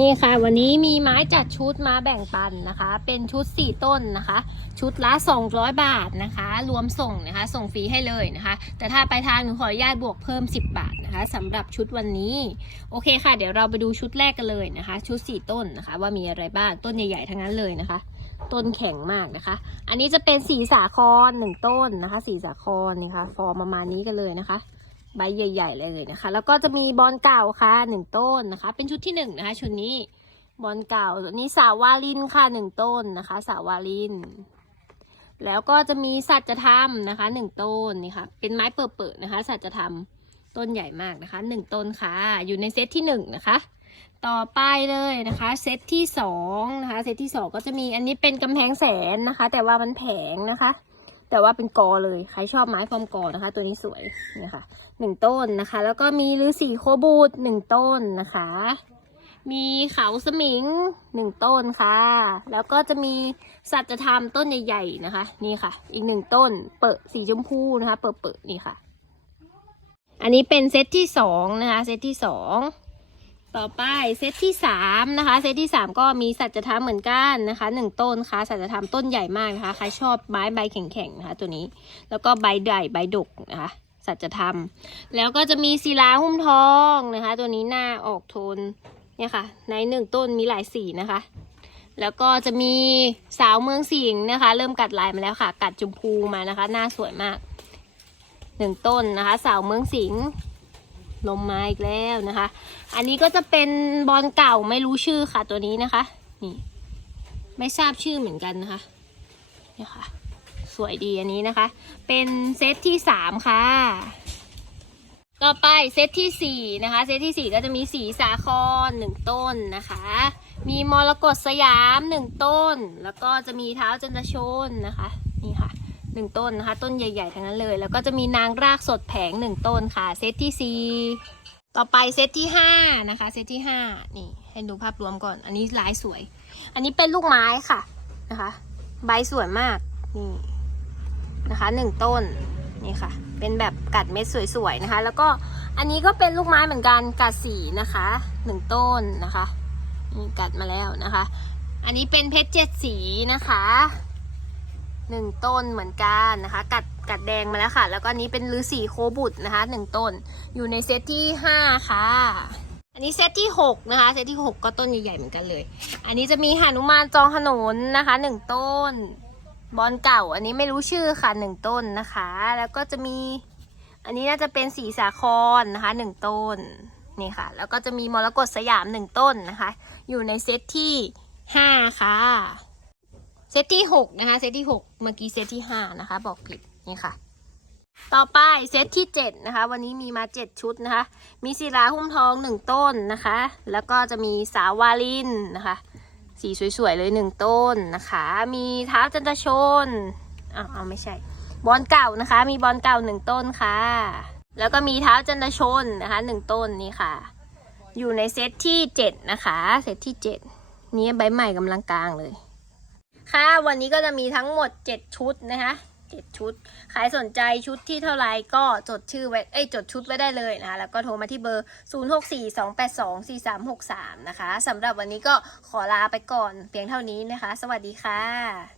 นี่ค่ะ วันนี้มีไม้จัดชุดมาแบ่งปันนะคะ เป็นชุด 4 ต้นนะคะ ชุดละ 200 บาทนะคะ รวมส่งนะคะ ส่งฟรีให้เลยนะคะ แต่ถ้าไปทางหนูขออนุญาตบวกเพิ่ม 10 บาทนะคะสำหรับชุดวันนี้โอเคค่ะ เดี๋ยวเราไปดูชุดแรกกันเลยนะคะ ชุด 4 ต้นนะคะ ว่ามีอะไรบ้างต้นใหญ่ๆทั้งนั้นเลยนะคะ ต้นแข็งมากนะคะ อันนี้จะเป็นสีสาครหนึ่งต้นนะคะ สีสาครนี่ค่ะฟอร์มประมาณนี้กันเลยนะคะ ใบใหญ่ ๆ เลยนะคะ แล้วก็จะมีบอลเก่าค่ะหนึ่งต้นนะคะ เป็นชุดที่หนึ่งนะคะชุดนี้บอลเก่านี่สาวาลินค่ะหนึ่งต้นนะคะ สาวาลิน แล้วก็จะมีสัจธรรมนะคะหนึ่งต้นนี่ค่ะเป็นไม้เปิดๆนะคะ สัจธรรมต้นใหญ่มากนะคะหนึ่งต้นค่ะ อยู่ในเซตที่หนึ่งนะคะ ต่อไปเลยนะคะเซตที่สองนะคะเซตที่สองก็จะมีอันนี้เป็นกำแพงแสนนะคะ แต่ว่ามันแผงนะคะ แต่ว่าเป็นกอเลย ใครชอบไม้ฟอร์มกอนะคะ ตัวนี้สวยนะคะหนึ่งต้นนะคะ แล้วก็มีฤาษีโคบูดหนึ่งต้นนะคะ มีเขาสมิงหนึ่งต้นค่ะ แล้วก็จะมีสัจธรรมต้นใหญ่ๆนะคะ นี่ค่ะ อีกหนึ่งต้น เปิดสีชมพูนะคะ เปิดเปิดนี่ค่ะ อันนี้เป็นเซตที่สองนะคะ เซตที่สอง ต่อไปเซตที่สามนะคะเซตที่สามก็มีสัจธรรมเหมือนกันนะคะหนึ่งต้นค่ะสัจธรรมต้นใหญ่มากนะคะใครชอบไม้ใบแข็งๆนะคะตัวนี้แล้วก็ใบใหญ่ใบดกนะคะสัจธรรม แล้วก็จะมีศิลาหุ้มทองนะคะ ตัวนี้หน้าออกโทนเนี่ยค่ะ ในหนึ่งต้นมีหลายสีนะคะ แล้วก็จะมีสาวเมืองสิงห์นะคะ เริ่มกัดลายมาแล้วค่ะ กัดชมพูมานะคะ หน้าสวยมากหนึ่งต้นนะคะ สาวเมืองสิงห์ ลมมาอีกแล้วนะคะ อันนี้ก็จะเป็นบอลเก่าไม่รู้ชื่อค่ะตัวนี้นะคะ นี่ ไม่ทราบชื่อเหมือนกันนะคะนี่ค่ะ สวยดีอันนี้นะคะ เป็นเซตที่สามค่ะ ต่อไปเซตที่สี่นะคะ เซตที่สี่ก็จะมีสีสาครหนึ่งต้นนะคะ มีมรกตสยามหนึ่งต้น แล้วก็จะมีเท้าจันทชนนะคะ นี่ค่ะ หนึ่งต้นนะคะ ต้นใหญ่ๆทั้งนั้นเลย แล้วก็จะมีนางรากสดแผงหนึ่งต้นค่ะ เซตที่สี่ต่อไปเซตที่ห้านะคะ เซตที่ห้านี่ ให้ดูภาพรวมก่อน อันนี้ลายสวย อันนี้เป็นลูกไม้ค่ะนะคะ ใบสวยมากนี่นะคะหนึ่งต้นนี่ค่ะ เป็นแบบกัดเม็ดสวยๆนะคะ แล้วก็อันนี้ก็เป็นลูกไม้เหมือนกันกัดสีนะคะหนึ่งต้นนะคะนี่กัดมาแล้วนะคะ อันนี้เป็นเพชรเจ็ดสีนะคะ หนึ่งต้นเหมือนกันนะคะ กัดกัดแดงมาแล้วค่ะ แล้วก็อันนี้เป็นฤาษีโคบุตรนะคะหนึ่งต้น อยู่ในเซตที่ห้าค่ะ อันนี้เซตที่หกนะคะ เซตที่หกก็ต้นใหญ่ๆเหมือนกันเลย อันนี้จะมีหานุมานจองถนนนะคะหนึ่งต้น บอลเก่า อันนี้ไม่รู้ชื่อค่ะหนึ่งต้นนะคะ แล้วก็จะมี อันนี้น่าจะเป็นสีสาครนะคะหนึ่งต้นนี่ค่ะ แล้วก็จะมีมรกตสยามหนึ่งต้นนะคะ อยู่ในเซตที่ห้าค่ะ เซตที่หกนะคะ เซตที่หกเมื่อกี้เซตที่ห้านะคะ บอกผิดนี่ค่ะ ต่อไปเซตที่เจ็ดนะคะ วันนี้มีมาเจ็ดชุดนะคะ มีศิลาหุ้มทองหนึ่งต้นนะคะ แล้วก็จะมีสาวาลินนะคะ สีสวยๆเลยหนึ่งต้นนะคะ มีเท้าจันทชนอ้าวเอไม่ใช่ บอลเก่านะคะ มีบอลเก่าหนึ่งต้นค่ะ แล้วก็มีเท้าจันทชนนะคะหนึ่งต้นนี่ค่ะ อยู่ในเซตที่เจ็ดนะคะ เซตที่เจ็ดนี้ใบใหม่กำลังกลางเลย ค่ะวันนี้ก็จะมีทั้งหมดเจ็ดชุดนะคะเจ็ดชุดใครสนใจชุดที่เท่าไหร่ก็จดชื่อไว้เอ้ยจดชุดไว้ได้เลยนะคะแล้วก็โทรมาที่เบอร์ 0642824363 นะคะสำหรับวันนี้ก็ขอลาไปก่อนเพียงเท่านี้นะคะ สวัสดีค่ะ